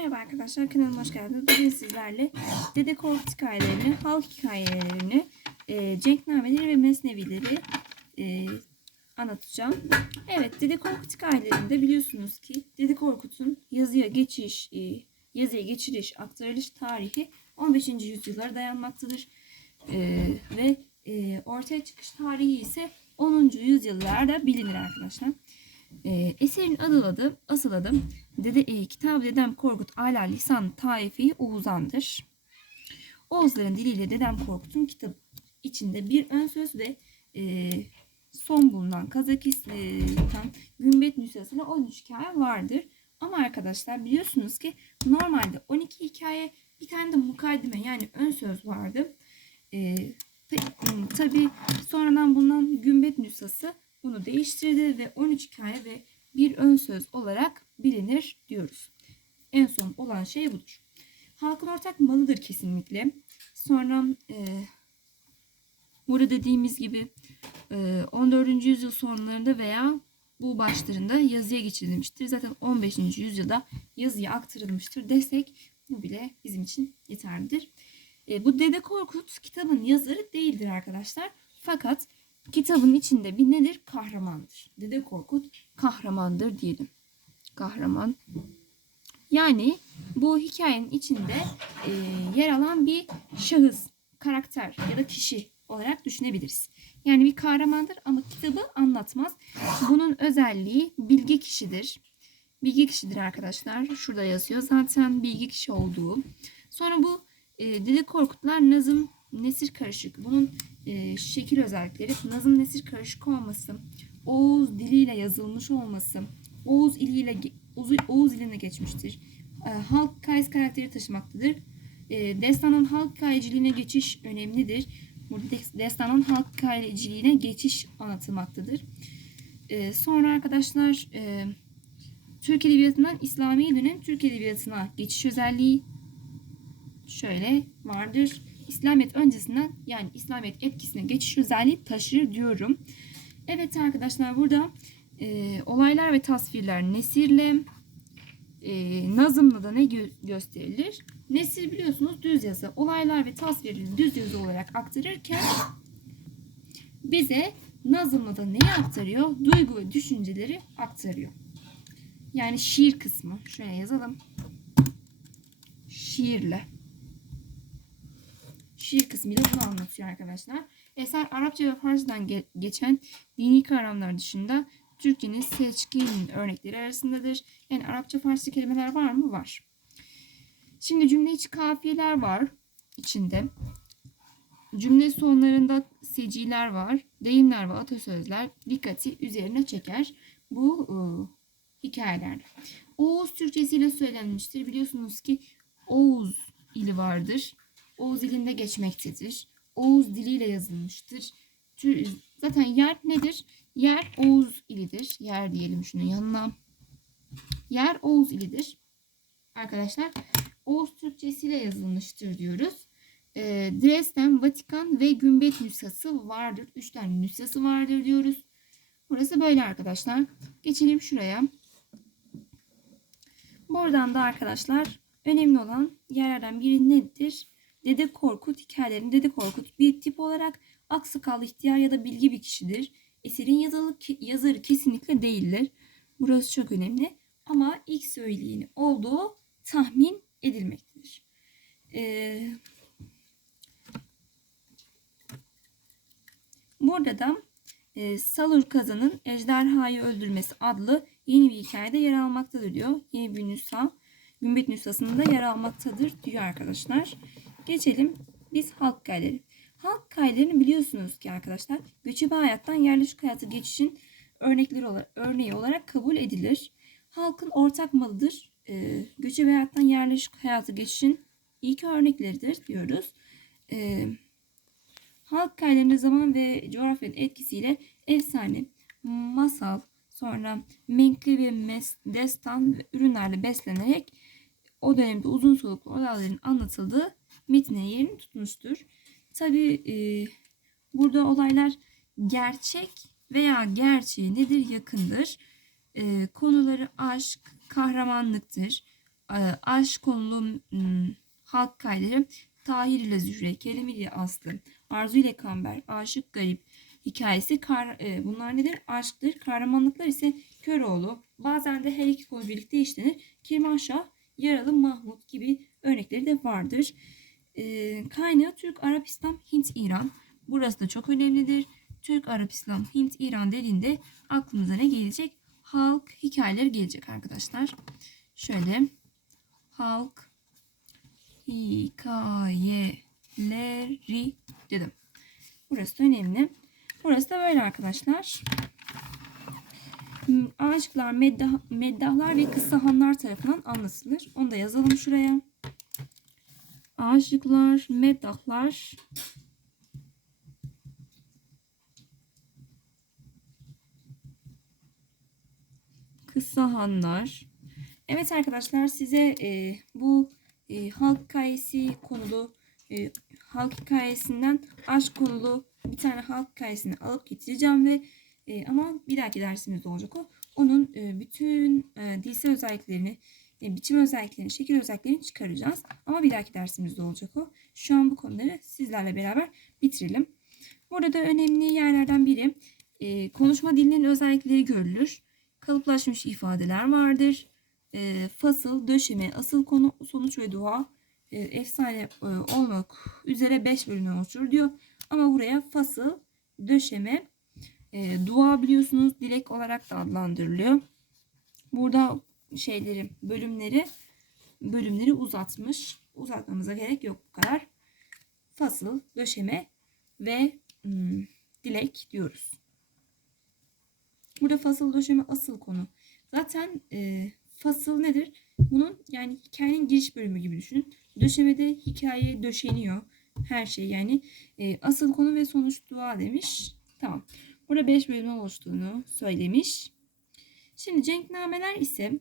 Merhaba arkadaşlar kanalıma hoş geldiniz. Bugün sizlerle Dede Korkut hikayelerini, halk hikayelerini, e, cenknameleri ve mesnevileri e, anlatacağım. Evet Dede Korkut hikayelerinde biliyorsunuz ki Dede Korkut'un yazıya geçiş, e, yazıya geçiriş, aktarılış tarihi 15. yüzyıllara dayanmaktadır. E, ve e, ortaya çıkış tarihi ise 10. yüzyıllarda bilinir arkadaşlar. E, eserin adı adı, asıl adı Dede, e, Kitab Dedem Korkut Ala Lisan Taifi Oğuzan'dır. Oğuzların diliyle Dedem Korkut'un kitap içinde bir ön söz ve e, son bulunan Kazakistan'dan Gümbet nüshasıyla 13 hikaye vardır. Ama arkadaşlar biliyorsunuz ki normalde 12 hikaye bir tane de mukaddime yani ön söz vardı. E, Tabi sonradan bulunan Gümbet nüshası bunu değiştirdi ve 13 hikaye ve bir ön söz olarak bilinir diyoruz. En son olan şey budur. Halkın ortak malıdır kesinlikle. Sonra e, burada dediğimiz gibi e, 14. yüzyıl sonlarında veya bu başlarında yazıya geçirilmiştir. Zaten 15. yüzyılda yazıya aktarılmıştır desek bu bile bizim için yeterlidir. E, bu Dede Korkut kitabın yazarı değildir arkadaşlar. Fakat kitabın içinde bir nedir? Kahramandır. Dede Korkut kahramandır diyelim. Kahraman. Yani bu hikayenin içinde e, yer alan bir şahıs, karakter ya da kişi olarak düşünebiliriz. Yani bir kahramandır ama kitabı anlatmaz. Bunun özelliği bilgi kişidir. Bilgi kişidir arkadaşlar. Şurada yazıyor zaten bilgi kişi olduğu. Sonra bu e, Dede Korkutlar nazım nesir karışık. Bunun e, şekil özellikleri nazım nesir karışık olması, Oğuz diliyle yazılmış olması, Oğuz iliyle Oğuz, Oğuz iline geçmiştir. E, halk hikayesi karakteri taşımaktadır. E, destanın halk hikayeciliğine geçiş önemlidir. Burada destanın halk hikayeciliğine geçiş anlatılmaktadır. E, sonra arkadaşlar e, Türk Edebiyatı'ndan İslami dönem Türk Edebiyatı'na geçiş özelliği şöyle vardır. İslamiyet öncesinden yani İslamiyet etkisine geçiş özelliği taşır diyorum. Evet arkadaşlar burada e, olaylar ve tasvirler nesirle e, nazımla da ne gö- gösterilir? Nesir biliyorsunuz düz yazı. Olaylar ve tasvirleri düz yazı olarak aktarırken bize nazımla da neyi aktarıyor? Duygu ve düşünceleri aktarıyor. Yani şiir kısmı. Şuraya yazalım. Şiirle şiir kısmıyla bunu anlatıyor arkadaşlar. Eser Arapça ve Farsçadan ge- geçen dini kavramlar dışında Türkçenin seçkin örnekleri arasındadır. Yani Arapça Farsça kelimeler var mı? Var. Şimdi cümle içi kafiyeler var içinde. Cümle sonlarında seciler var, deyimler ve atasözler dikkati üzerine çeker bu e, hikayelerde. Oğuz Türkçesiyle söylenmiştir. Biliyorsunuz ki Oğuz ili vardır. Oğuz dilinde geçmektedir. Oğuz diliyle yazılmıştır. Zaten yer nedir? Yer Oğuz ilidir. Yer diyelim şunun yanına. Yer Oğuz ilidir. Arkadaşlar Oğuz Türkçesiyle yazılmıştır diyoruz. E, Dresden, Vatikan ve Gümbet nüshası vardır. Üç tane nüshası vardır diyoruz. Burası böyle arkadaşlar. Geçelim şuraya. Buradan da arkadaşlar önemli olan yerlerden biri nedir? Dede Korkut hikayelerinde Dede Korkut bir tip olarak aksakallı ihtiyar ya da bilgi bir kişidir. Eserin yazılı, yazarı kesinlikle değildir. Burası çok önemli. Ama ilk söyleyeni olduğu tahmin edilmektedir. Ee, burada da e, Salur Kazan'ın Ejderhayı Öldürmesi adlı yeni bir hikayede yer almaktadır diyor. Yeni bir nüsha. Gümbet nüshasında yer almaktadır diyor arkadaşlar. Geçelim biz halk hikayeleri. Halk hikayelerini biliyorsunuz ki arkadaşlar göçebe hayattan yerleşik hayata geçişin örnekleri olarak, örneği olarak kabul edilir. Halkın ortak malıdır. Ee, göçebe hayattan yerleşik hayata geçişin ilk örnekleridir diyoruz. Ee, halk hikayelerinde zaman ve coğrafyanın etkisiyle efsane, masal, sonra menkıbe, mes, destan ve ürünlerle beslenerek o dönemde uzun soluklu olayların anlatıldığı metne yerini tutmuştur. Tabi e, burada olaylar gerçek veya gerçeği nedir yakındır. E, konuları aşk, kahramanlıktır. e, aşk konulu m, halk kayları Tahir ile Zühre, Kerem ile Aslı, Arzu ile Kamber, Aşık Garip hikayesi kar, e, bunlar nedir? Aşktır. Kahramanlıklar ise Köroğlu. Bazen de her iki konu birlikte işlenir. Kirmanşah, Yaralı Mahmut gibi örnekleri de vardır. E, kaynağı Türk, Arap, İslam, Hint, İran. Burası da çok önemlidir. Türk, Arap, İslam, Hint, İran dediğinde aklımıza ne gelecek? Halk hikayeleri gelecek arkadaşlar. Şöyle halk hikayeleri dedim. Burası da önemli. Burası da böyle arkadaşlar. Hmm, Aşıklar, meddah, meddahlar ve kıssahanlar tarafından anlatılır. Onu da yazalım şuraya. Aşıklar, meddahlar kıssahanlar. Evet arkadaşlar size e, bu e, halk hikayesi konulu e, halk hikayesinden aşk konulu bir tane halk hikayesini alıp getireceğim ve e, ama bir dahaki dersimizde olacak o. Onun e, bütün e, dilsel özelliklerini, e, biçim özelliklerini, şekil özelliklerini çıkaracağız. Ama bir dahaki dersimizde olacak o. Şu an bu konuları sizlerle beraber bitirelim. Burada önemli yerlerden biri e, konuşma dilinin özellikleri görülür. Kalıplaşmış ifadeler vardır. E, fasıl, döşeme, asıl konu, sonuç ve dua efsane olmak üzere 5 bölümden oluşur diyor. Ama buraya fasıl, döşeme, dua biliyorsunuz dilek olarak da adlandırılıyor. Burada şeyleri, bölümleri bölümleri uzatmış. Uzatmamıza gerek yok bu kadar. Fasıl, döşeme ve hmm, dilek diyoruz. Burada fasıl döşeme asıl konu. Zaten e, fasıl nedir? Bunun yani hikayenin giriş bölümü gibi düşünün. Döşemede hikaye döşeniyor. Her şey yani e, asıl konu ve sonuç dua demiş. Tamam. Burada 5 bölümden oluştuğunu söylemiş. Şimdi cenknameler ise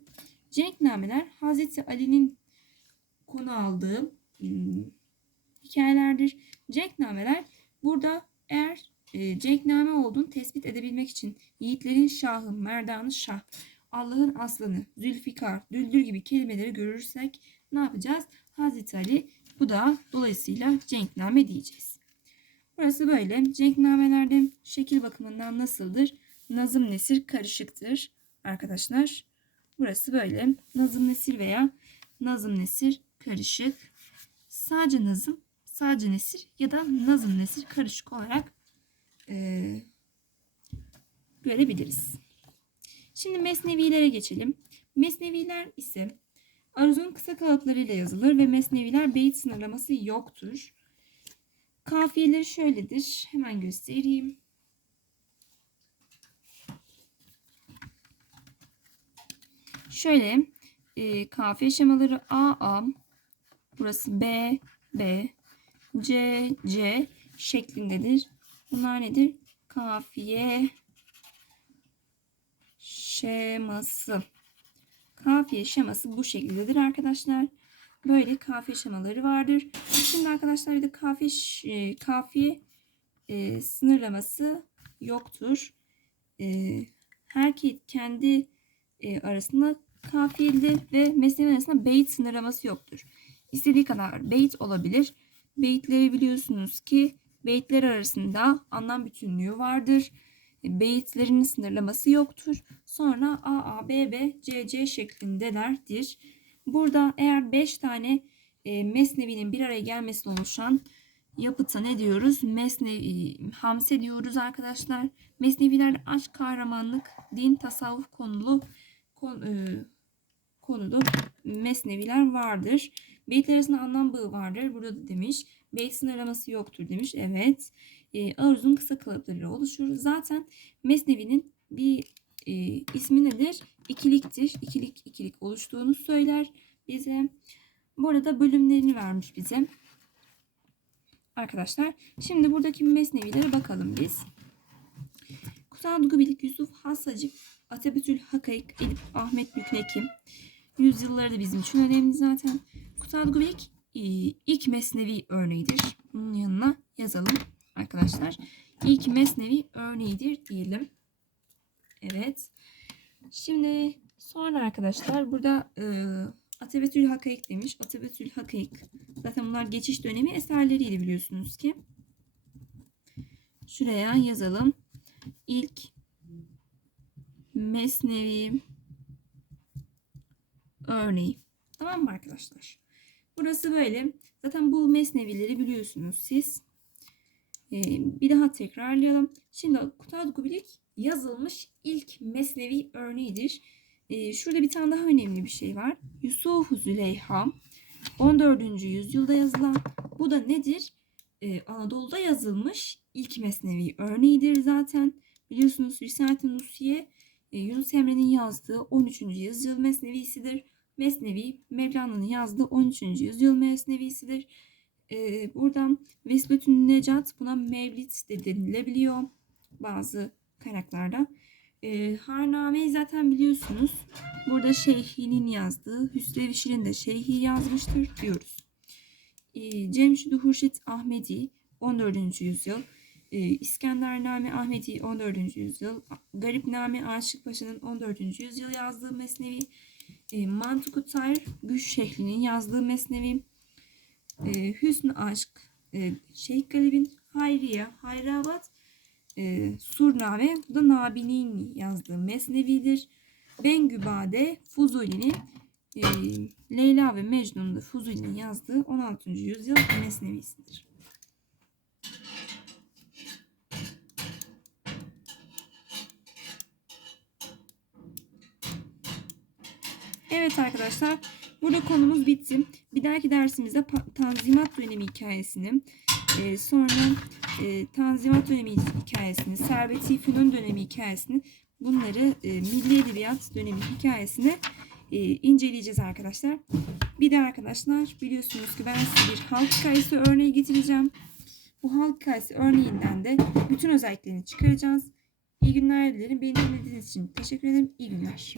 cenknameler Hazreti Ali'nin konu aldığı hmm, hikayelerdir. Cenknameler burada eğer e, cenkname olduğunu tespit edebilmek için yiğitlerin şahı, merdanı şah, Allah'ın aslanı, Zülfikar, Düldül gibi kelimeleri görürsek ne yapacağız? Hazreti Ali bu da dolayısıyla cenkname diyeceğiz. Burası böyle. Cenknamelerde şekil bakımından nasıldır? Nazım nesir karışıktır arkadaşlar. Burası böyle. Nazım nesir veya nazım nesir karışık. Sadece nazım, sadece nesir ya da nazım nesir karışık olarak e, görebiliriz. Şimdi mesnevilere geçelim. Mesneviler ise Aruz'un kısa kalıplarıyla yazılır ve mesneviler beyit sınırlaması yoktur. Kafiyeleri şöyledir. Hemen göstereyim. Şöyle e, kafiye şemaları A burası B B C C şeklindedir. Bunlar nedir? Kafiye şeması. Kafiye şeması bu şekildedir arkadaşlar. Böyle kafiye şemaları vardır. Şimdi arkadaşlar bir de kafiye, e, kafiye e, sınırlaması yoktur. E, herkes kendi e, arasında kafiyeli ve mesnevi arasında beyit sınırlaması yoktur. İstediği kadar beyit olabilir. Beyitleri biliyorsunuz ki beyitler arasında anlam bütünlüğü vardır. E, Beyitlerin sınırlaması yoktur. Sonra A, A, B, B, C, C şeklindelerdir. Burada eğer 5 tane e, mesnevinin bir araya gelmesiyle oluşan yapıta ne diyoruz? Mesnevi, hamse diyoruz arkadaşlar. Mesneviler aşk, kahramanlık, din, tasavvuf konulu kon, e, mesneviler vardır. Beyitler arasında anlam bağı vardır. Burada da demiş. Beyt sınırlaması yoktur demiş. Evet. E, aruzun kısa kalıpları oluşur. Zaten mesnevinin bir e, ismi nedir? İkiliktir. İkilik ikilik oluştuğunu söyler bize. Bu arada bölümlerini vermiş bize. Arkadaşlar şimdi buradaki mesnevilere bakalım biz. Kutsal Dugubilik Yusuf Hassacık Atabütül Hakayık Elif Ahmet Büknekim. Yüzyılları da bizim için önemli zaten. Kutsal Dugubilik e, ilk mesnevi örneğidir. Bunun yanına yazalım arkadaşlar. İlk mesnevi örneğidir diyelim. Evet. Şimdi sonra arkadaşlar burada e, Atabetül Hakaik demiş. Atabetül Hakaik. Zaten bunlar geçiş dönemi eserleriydi biliyorsunuz ki. Şuraya yazalım. İlk Mesnevi örneği. Tamam mı arkadaşlar? Burası böyle. Zaten bu mesnevileri biliyorsunuz siz. Ee, bir daha tekrarlayalım. Şimdi Kutad Kubilik yazılmış ilk mesnevi örneğidir. Ee, şurada bir tane daha önemli bir şey var. Yusuf Züleyha 14. yüzyılda yazılan. Bu da nedir? Ee, Anadolu'da yazılmış ilk mesnevi örneğidir zaten. Biliyorsunuz Risalet-i Nusiye Yunus Emre'nin yazdığı 13. yüzyıl mesnevisidir. Mesnevi Mevlana'nın yazdığı 13. yüzyıl mesnevisidir. Ee, buradan Vesbetün Necat buna Mevlid de denilebiliyor bazı kaynaklarda. Ee, Harname'yi zaten biliyorsunuz. Burada Şeyhi'nin yazdığı, Hüsrev Şirin de Şeyhi yazmıştır diyoruz. Ee, Cemşid Hurşit Ahmedi 14. yüzyıl. Ee, İskendername Ahmedi 14. yüzyıl. Garipname Aşık Paşa'nın 14. yüzyıl yazdığı mesnevi. E, Mantık-ı Tayr Güç Şehli'nin yazdığı mesnevi. E, Hüsnü Aşk e, Şeyh Galip'in Hayriye, Hayrabat e, Surnave bu da Nabi'nin yazdığı mesnevidir. Bengübade Fuzuli'nin e, Leyla ve Mecnun'un da Fuzuli'nin yazdığı 16. yüzyıl mesnevisidir. Evet arkadaşlar burada konumuz bitti. Bir dahaki dersimizde Tanzimat dönemi hikayesini, e, sonra e, Tanzimat dönemi hikayesini, Servet-i Fünun dönemi hikayesini, bunları e, Milli Edebiyat dönemi hikayesini e, inceleyeceğiz arkadaşlar. Bir de arkadaşlar biliyorsunuz ki ben size bir halk hikayesi örneği getireceğim. Bu halk hikayesi örneğinden de bütün özelliklerini çıkaracağız. İyi günler dilerim. Beni dinlediğiniz için teşekkür ederim. İyi günler.